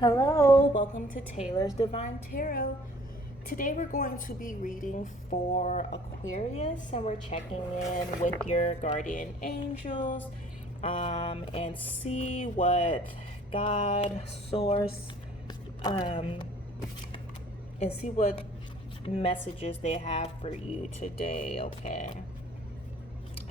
Hello, welcome to Taylor's Divine Tarot. Today we're going to be reading for Aquarius and we're checking in with your guardian angels and see what God, Source, um, and see what messages they have for you today, okay?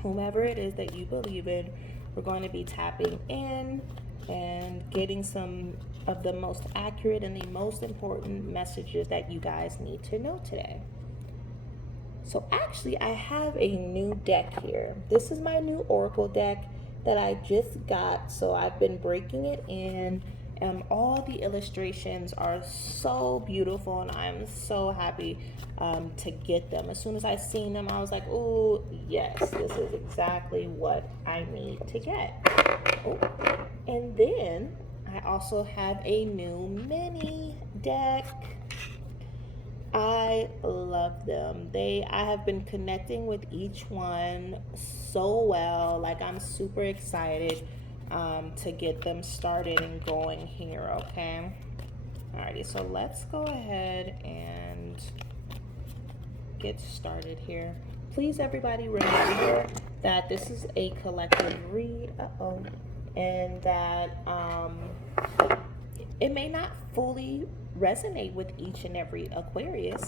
Whomever it is that you believe in, we're going to be tapping in and getting some of the most accurate and the most important messages that you guys need to know today. So actually, I have a new deck here. This is my new Oracle deck that I just got. So I've been breaking it in. All the illustrations are so beautiful, and I'm so happy to get them. As soon as I seen them, I was like, "Oh yes, this is exactly what I need to get." Oh, and then I also have a new mini deck. I love them. I have been connecting with each one so well. Like I'm super excited to get them started and going here, okay? Alrighty, so let's go ahead and get started here. Please, everybody, remember that this is a collective read. And that it may not fully resonate with each and every Aquarius.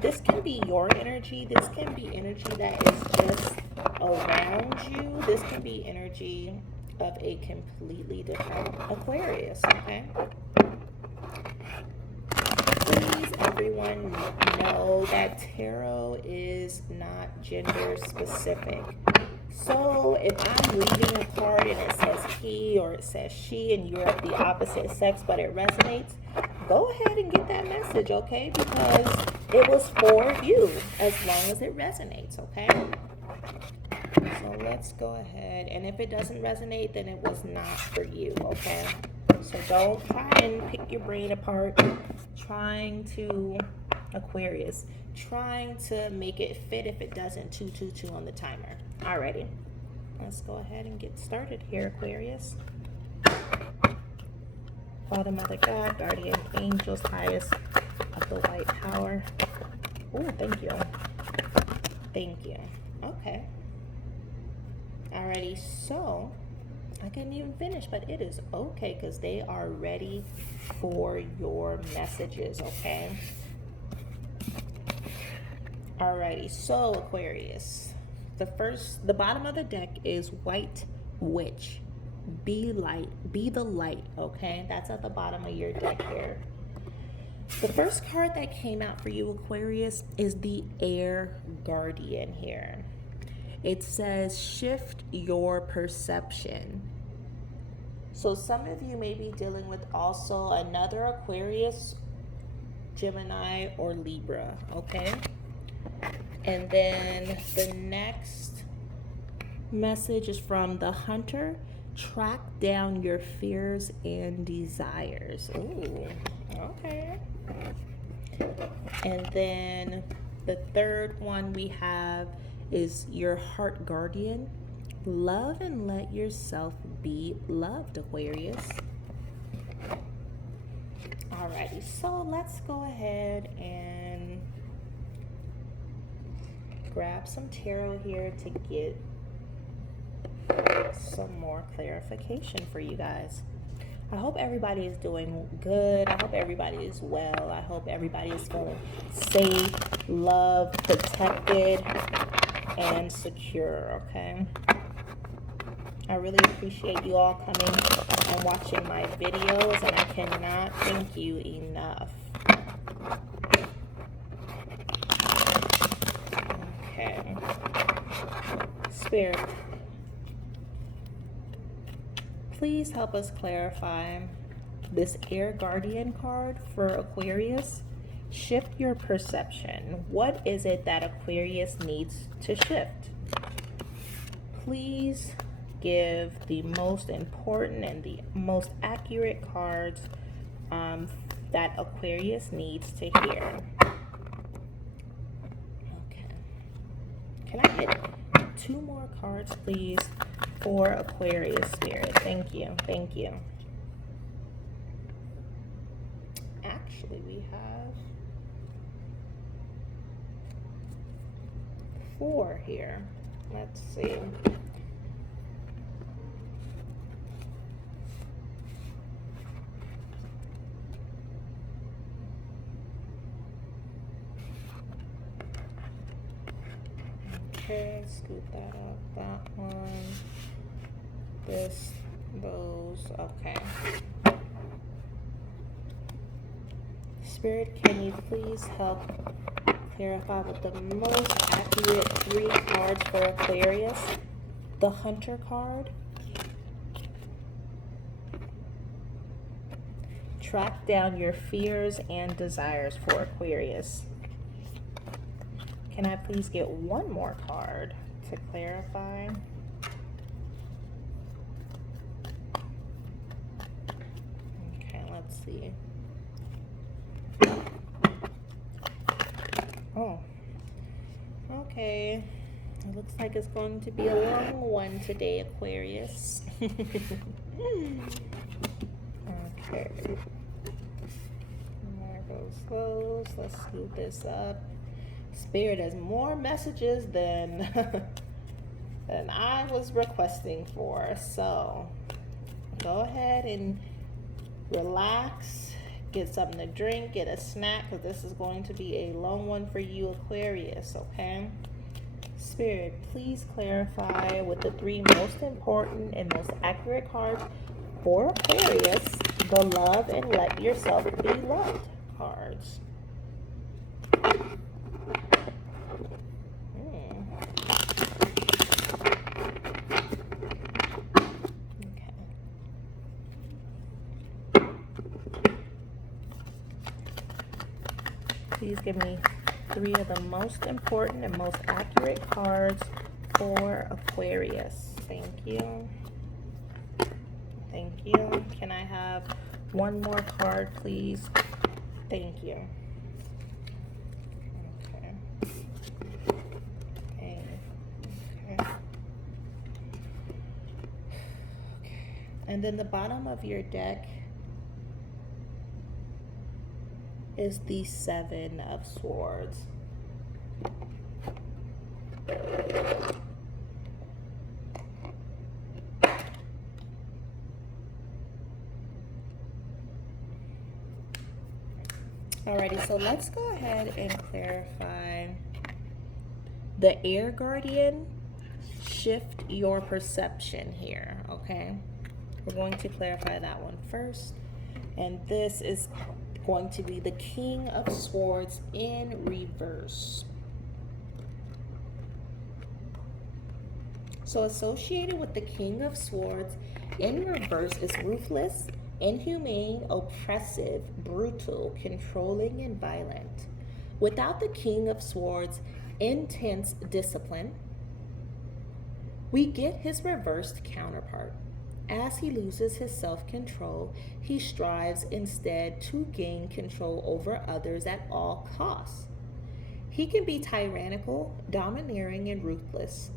This can be your energy. This can be energy that is just around you. This can be energy of a completely different Aquarius, okay? Please, everyone, know that tarot is not gender specific. So if I'm reading a card and it says he or it says she and you're of the opposite sex but it resonates, go ahead and get that message, okay? Because it was for you as long as it resonates, okay? So let's go ahead. And if it doesn't resonate, then it was not for you, okay? So don't try and pick your brain apart trying to Aquarius, trying to make it fit if it doesn't. 222 on the timer. Alrighty, let's go ahead and get started here, Aquarius. Father, Mother, God, Guardian, Angels, Highest of the White Power. Oh, thank you. Thank you. Okay. Alrighty, so I couldn't even finish, but it is okay because they are ready for your messages, okay? Alrighty, so Aquarius. The bottom of the deck is White Witch. Be light, be the light, okay? That's at the bottom of your deck here. The first card that came out for you, Aquarius, is the Air Guardian here. It says shift your perception. So some of you may be dealing with also another Aquarius, Gemini, or Libra, okay? And then the next message is from the Hunter. Track down your fears and desires. Ooh, okay. And then the third one we have is your Heart Guardian. Love and let yourself be loved, Aquarius. Alrighty, so let's go ahead and grab some tarot here to get some more clarification for you guys. I hope everybody is doing good. I hope everybody is well. I hope everybody is feeling safe, loved, protected, and secure, okay? I really appreciate you all coming and watching my videos, and I cannot thank you enough. Okay. Spirit, please help us clarify this Air Guardian card for Aquarius. Shift your perception. What is it that Aquarius needs to shift? Please give the most important and the most accurate cards that Aquarius needs to hear. Okay. Can I get 2 more cards, please, for Aquarius, Spirit? Thank you. Thank you. Actually, we have 4 here. Let's see. Okay, scoot that up, that one, this, those, okay. Spirit, can you please help clarify with the most accurate 3 cards for Aquarius? The Hunter card. Track down your fears and desires for Aquarius. Can I please get one more card to clarify? Okay, let's see. Oh, okay. It looks like it's going to be a long one today, Aquarius. Okay. There goes those. Let's scoot this up. Spirit has more messages than than I was requesting for. So go ahead and relax, get something to drink, get a snack, because this is going to be a long one for you, Aquarius, okay? Spirit, please clarify with the 3 most important and most accurate cards for Aquarius, the love and let yourself be loved cards. Please give me 3 of the most important and most accurate cards for Aquarius. Thank you. Thank you. Can I have one more card, please? Thank you. Okay. Okay. And then the bottom of your deck is the 7 of Swords. Alrighty, so let's go ahead and clarify the Air Guardian. Shift your perception here, okay? We're going to clarify that one first. And this is going to be the King of Swords in reverse. So associated with the King of Swords in reverse is ruthless, inhumane, oppressive, brutal, controlling, and violent. Without the King of Swords, intense discipline, we get his reversed counterpart. As he loses his self-control, he strives instead to gain control over others at all costs. He can be tyrannical, domineering, and ruthless.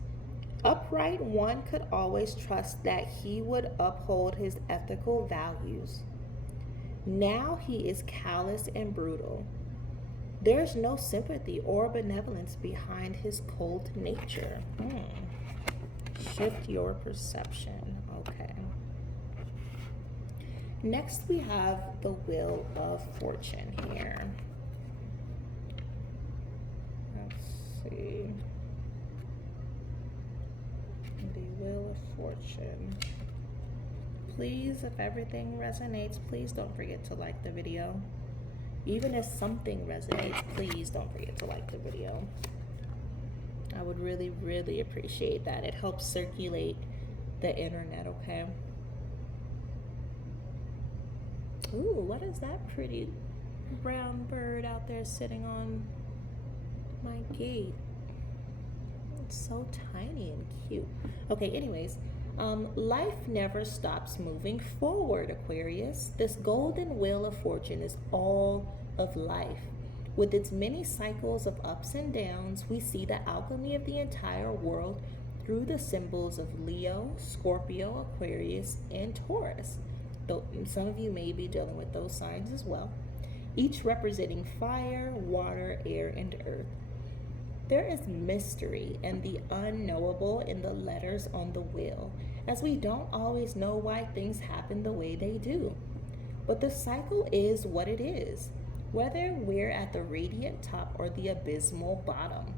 Upright one could always trust that he would uphold his ethical values. Now he is callous and brutal. There's no sympathy or benevolence behind his cold nature. Shift your perception. Okay. Next we have the Wheel of Fortune here. Let's see. The Wheel of Fortune. Please, if everything resonates, please don't forget to like the video. Even if something resonates, please don't forget to like the video. I would really, really appreciate that. It helps circulate the internet, okay? Ooh, what is that pretty brown bird out there sitting on my gate? It's so tiny and cute. Okay, anyways, life never stops moving forward, Aquarius. This golden wheel of fortune is all of life. With its many cycles of ups and downs, we see the alchemy of the entire world through the symbols of Leo, Scorpio, Aquarius, and Taurus. Though some of you may be dealing with those signs as well. each representing fire, water, air, and earth. There is mystery and the unknowable in the letters on the wheel, as we don't always know why things happen the way they do. But the cycle is what it is, whether we're at the radiant top or the abysmal bottom.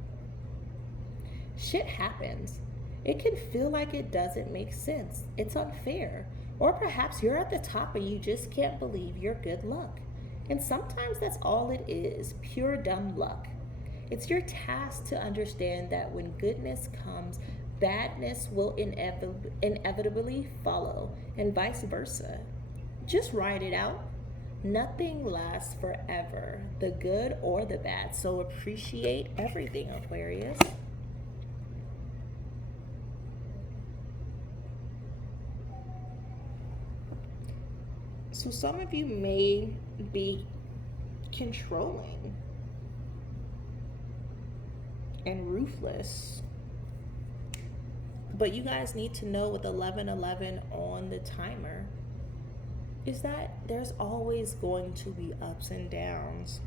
Shit happens. It can feel like it doesn't make sense. It's unfair. Or perhaps you're at the top and you just can't believe your good luck. And sometimes that's all it is, pure dumb luck. It's your task to understand that when goodness comes, badness will inevitably follow, and vice versa. Just ride it out. Nothing lasts forever, the good or the bad. So appreciate everything, Aquarius. So some of you may be controlling and ruthless, but you guys need to know with 11:11 on the timer is that there's always going to be ups and downs.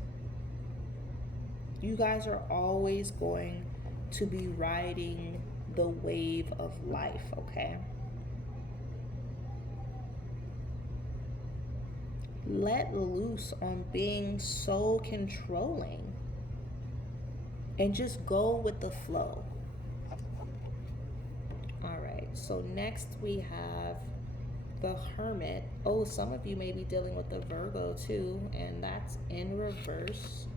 You guys are always going to be riding the wave of life, okay? Let loose on being so controlling and just go with the flow. All right, so next we have the Hermit. Oh, some of you may be dealing with the Virgo too, and that's in reverse.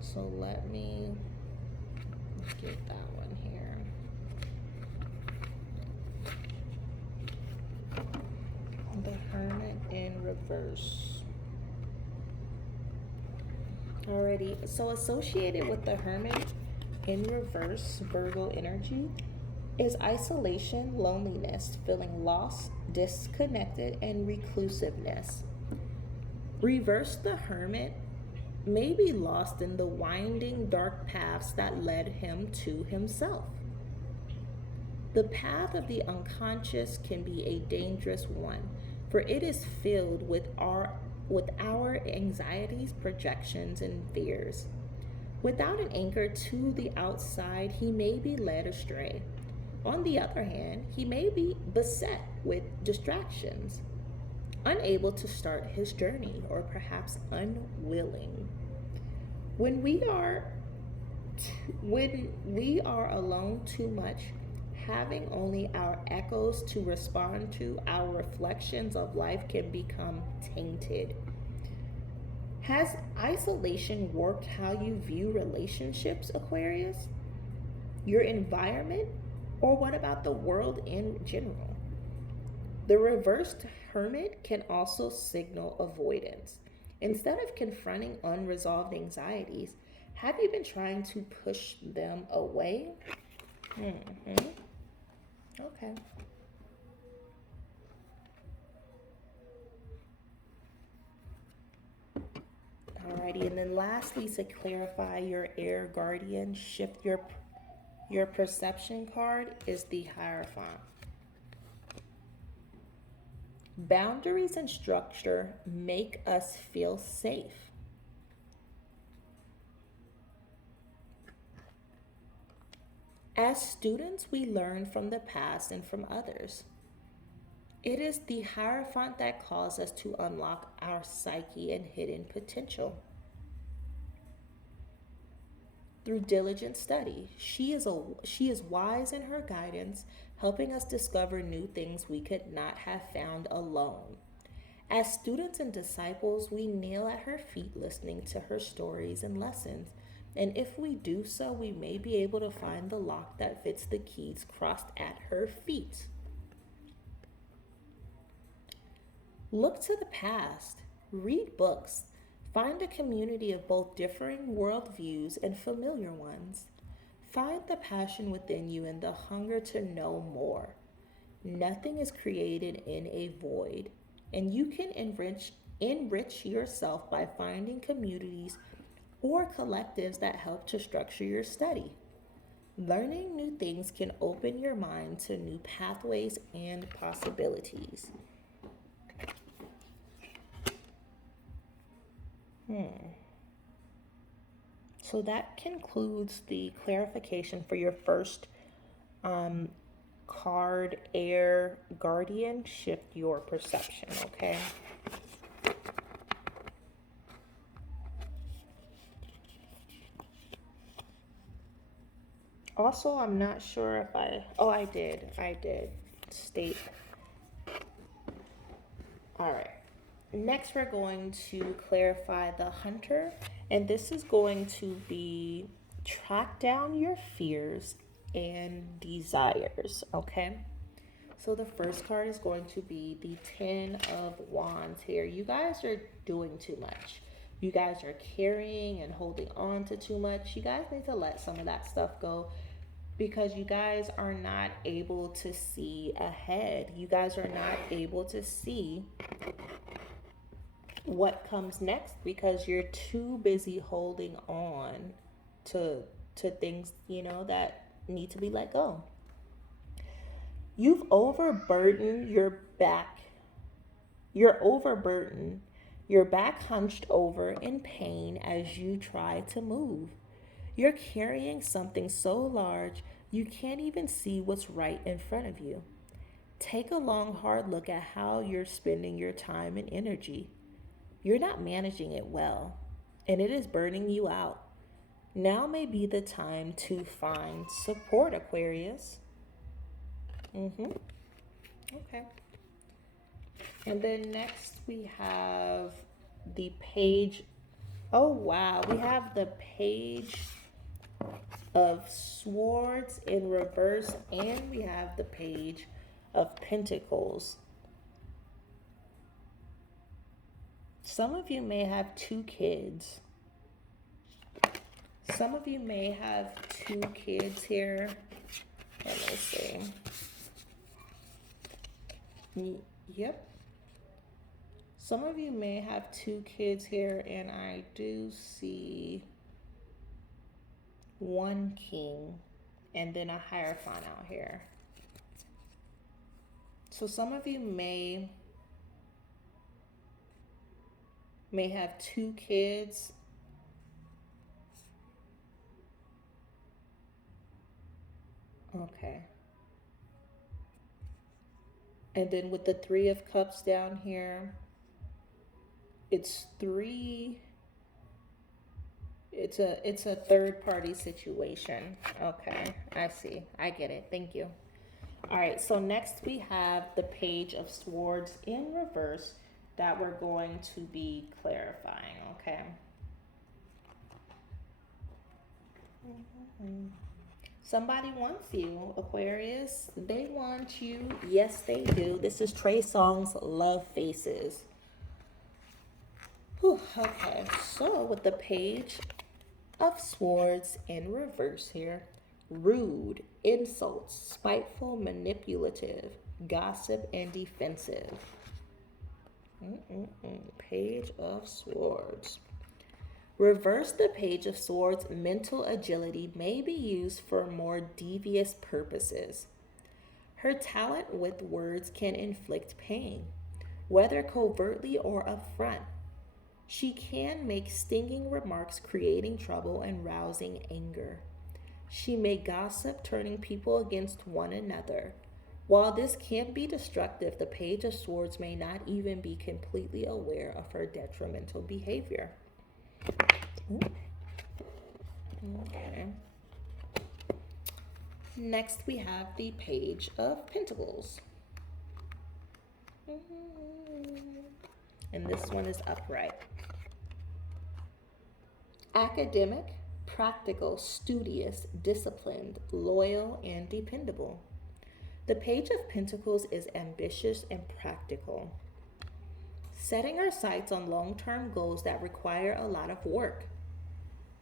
So let me get that one here. The Hermit in reverse. Alrighty, so associated with the Hermit in reverse Virgo energy is isolation, loneliness, feeling lost, disconnected, and reclusiveness. Reverse the Hermit may be lost in the winding dark paths that led him to himself. The path of the unconscious can be a dangerous one, for it is filled with our anxieties, projections, and fears. Without an anchor to the outside, he may be led astray. On the other hand, he may be beset with distractions, unable to start his journey, or perhaps unwilling. When we are alone too much, having only our echoes to respond to, our reflections of life can become tainted. Has isolation warped how you view relationships, Aquarius? Your environment? Or what about the world in general? The reversed Hermit can also signal avoidance. Instead of confronting unresolved anxieties, have you been trying to push them away? Okay. Alrighty, and then lastly, to clarify your air guardian, shift your perception card is the Hierophant. Boundaries and structure make us feel safe. As students, we learn from the past and from others. It is the Hierophant that calls us to unlock our psyche and hidden potential. Through diligent study, she is wise in her guidance, helping us discover new things we could not have found alone. As students and disciples, we kneel at her feet listening to her stories and lessons. And if we do so, we may be able to find the lock that fits the keys crossed at her feet. Look to the past, read books, find a community of both differing worldviews and familiar ones. Find the passion within you and the hunger to know more. Nothing is created in a void, and you can enrich yourself by finding communities or collectives that help to structure your study. Learning new things can open your mind to new pathways and possibilities. So that concludes the clarification for your first um, card, Air Guardian. Shift your perception, okay? Also, I'm not sure if I did state. All right. Next, we're going to clarify the hunter, and this is going to be track down your fears and desires, okay? So the first card is going to be the Ten of Wands here. You guys are doing too much. You guys are carrying and holding on to too much. You guys need to let some of that stuff go because you guys are not able to see ahead. You guys are not able to see what comes next because you're too busy holding on to things, that need to be let go. You've overburdened your back. You're overburdened. Your back hunched over in pain as you try to move. You're carrying something so large you can't even see what's right in front of you. Take a long, hard look at how you're spending your time and energy. You're not managing it well, and it is burning you out. Now may be the time to find support, Aquarius. Okay. And then next we have the page. Oh, wow. We have the Page of Swords in reverse, and we have the Page of Pentacles. Some of you may have two kids. Some of you may have two kids here. Let me see. Yep. Some of you may have two kids here, and I do see one king and then a Hierophant out here. So some of you may have two kids. Okay. And then with the Three of Cups down here, it's three. It's a third party situation. Okay, I see. I get it. Thank you. All right, so next we have the Page of Swords in reverse that we're going to be clarifying, okay? Somebody wants you, Aquarius. They want you. Yes, they do. This is Trey Songz Love Faces. Whew, okay, so with the Page of Swords in reverse here, rude, insults, spiteful, manipulative, gossip, and defensive. Page of Swords. Reverse the Page of Swords, mental agility may be used for more devious purposes. Her talent with words can inflict pain, whether covertly or upfront. She can make stinging remarks, creating trouble and rousing anger. She may gossip, turning people against one another. While this can be destructive, the Page of Swords may not even be completely aware of her detrimental behavior. Okay. Next, we have the Page of Pentacles. And this one is upright. Academic, practical, studious, disciplined, loyal, and dependable. The Page of Pentacles is ambitious and practical, setting her sights on long-term goals that require a lot of work.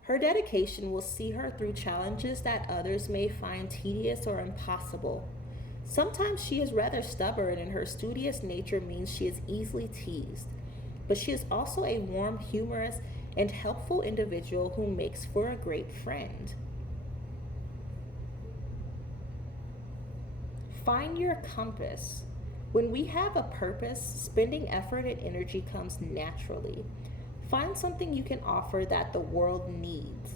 Her dedication will see her through challenges that others may find tedious or impossible. Sometimes she is rather stubborn, and her studious nature means she is easily teased. But she is also a warm, humorous, and helpful individual who makes for a great friend. Find your compass. When we have a purpose, spending effort and energy comes naturally. Find something you can offer that the world needs.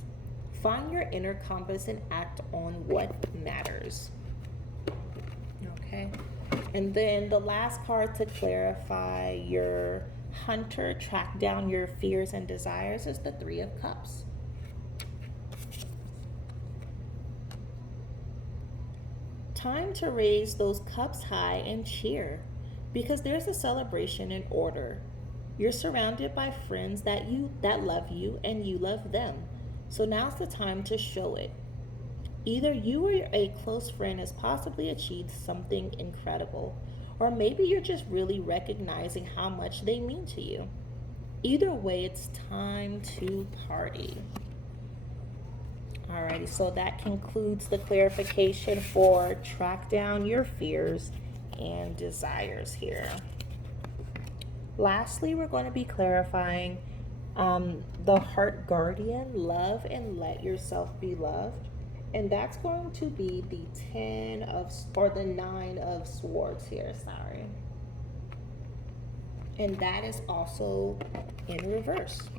Find your inner compass and act on what matters. Okay. And then the last card to clarify your hunter, track down your fears and desires, is the Three of Cups. Time to raise those cups high and cheer, because there's a celebration in order. You're surrounded by friends that love you and you love them. So now's the time to show it. Either you or a close friend has possibly achieved something incredible, or maybe you're just really recognizing how much they mean to you. Either way, it's time to party. Alrighty, so that concludes the clarification for track down your fears and desires here. Lastly, we're going to be clarifying the heart guardian, love and let yourself be loved. And that's going to be the 9 of swords here, sorry. And that is also in reverse.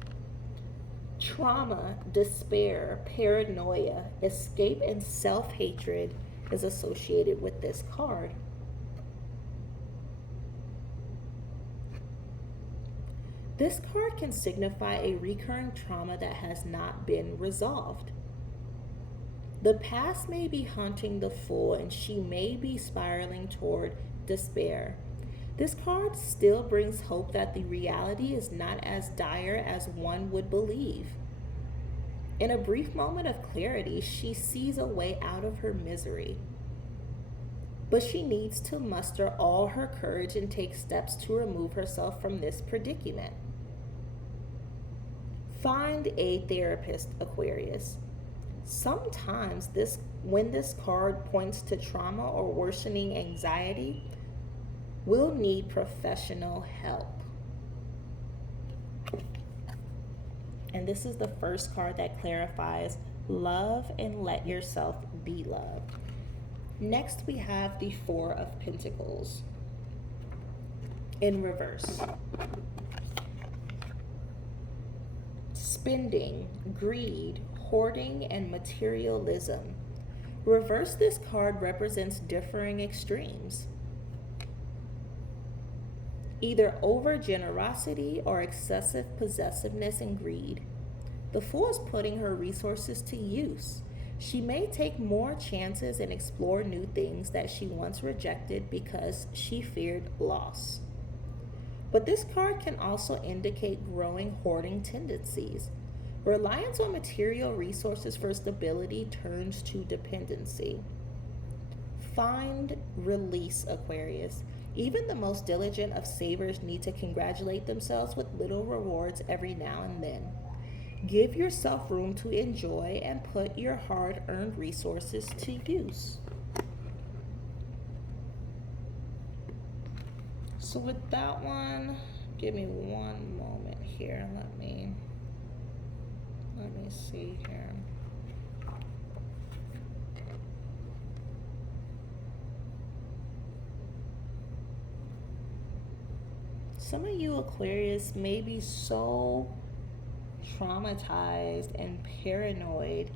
Trauma, despair, paranoia, escape, and self-hatred is associated with this card. This card can signify a recurring trauma that has not been resolved. The past may be haunting the Fool, and she may be spiraling toward despair. This card still brings hope that the reality is not as dire as one would believe. In a brief moment of clarity, she sees a way out of her misery. But she needs to muster all her courage and take steps to remove herself from this predicament. Find a therapist, Aquarius. Sometimes when this card points to trauma or worsening anxiety, we'll need professional help. And this is the first card that clarifies love and let yourself be loved. Next, we have the Four of Pentacles in reverse. Spending, greed, hoarding, and materialism. Reverse, this card represents differing extremes. Either over generosity or excessive possessiveness and greed. The Fool is putting her resources to use. She may take more chances and explore new things that she once rejected because she feared loss. But this card can also indicate growing hoarding tendencies. Reliance on material resources for stability turns to dependency. Find release, Aquarius. Even the most diligent of savers need to congratulate themselves with little rewards every now and then. Give yourself room to enjoy and put your hard-earned resources to use. So with that one, give me one moment here. Let me see here. Some of you Aquarius may be so traumatized and paranoid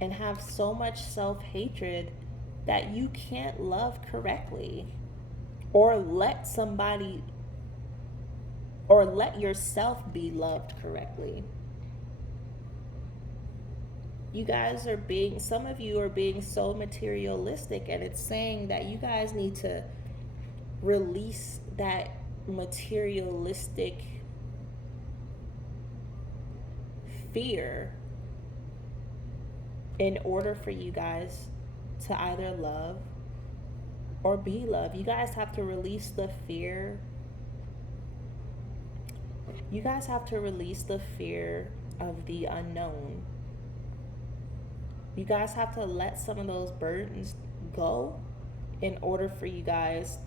and have so much self-hatred that you can't love correctly or let yourself be loved correctly. Some of you are being so materialistic, and it's saying that you guys need to release that materialistic fear in order for you guys to either love or be loved. You guys have to release the fear. You guys have to release the fear of the unknown. You guys have to let some of those burdens go in order for you guys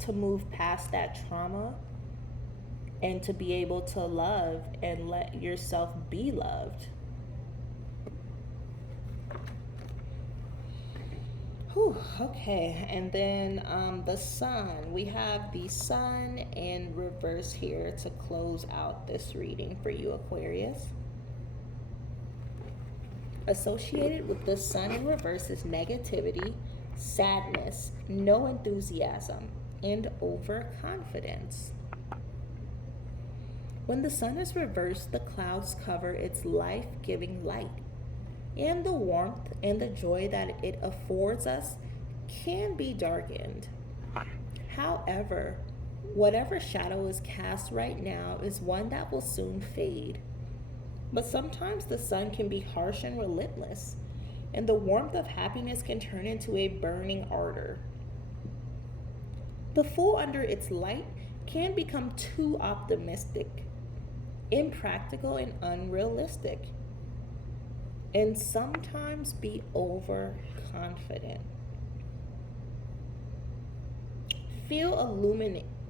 to move past that trauma and to be able to love and let yourself be loved. Whew, okay, and then the sun. We have the sun in reverse here to close out this reading for you, Aquarius. Associated with the sun in reverse is negativity, sadness, no enthusiasm, and overconfidence. When the sun is reversed, the clouds cover its life-giving light, and the warmth and the joy that it affords us can be darkened. However, whatever shadow is cast right now is one that will soon fade. But sometimes the sun can be harsh and relentless, and the warmth of happiness can turn into a burning ardor. The fool under its light can become too optimistic, impractical, and unrealistic, and sometimes be overconfident. Feel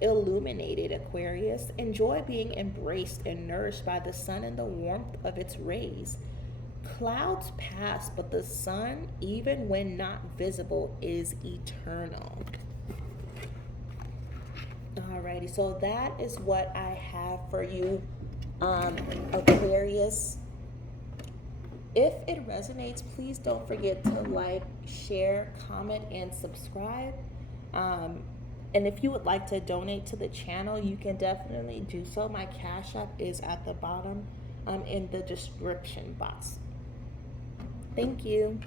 illuminated, Aquarius. Enjoy being embraced and nourished by the sun and the warmth of its rays. Clouds pass, but the sun, even when not visible, is eternal. Alrighty, so that is what I have for you, Aquarius. If it resonates, please don't forget to like, share, comment, and subscribe. And if you would like to donate to the channel, you can definitely do so. My Cash App is at the bottom in the description box. Thank you.